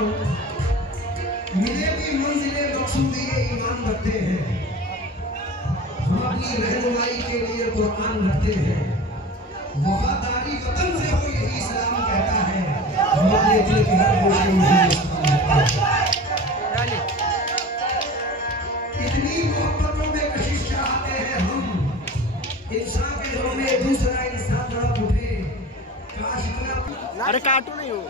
मिले भी मंजिले मकसूदिए ईमान रखते हैं, हम अपनी रहनुमाई के लिए कुरान रखते हैं। वफादारी वतन से हो यही इस्लाम कहता है, हम अपने दिल के हर गोशे में इतनी मोहब्बतों में कशिश चाहते हैं हम, इंसान के दिलों में दूसरा इंसान तड़प उठे। काश इतना अरे काटू नहीं हो।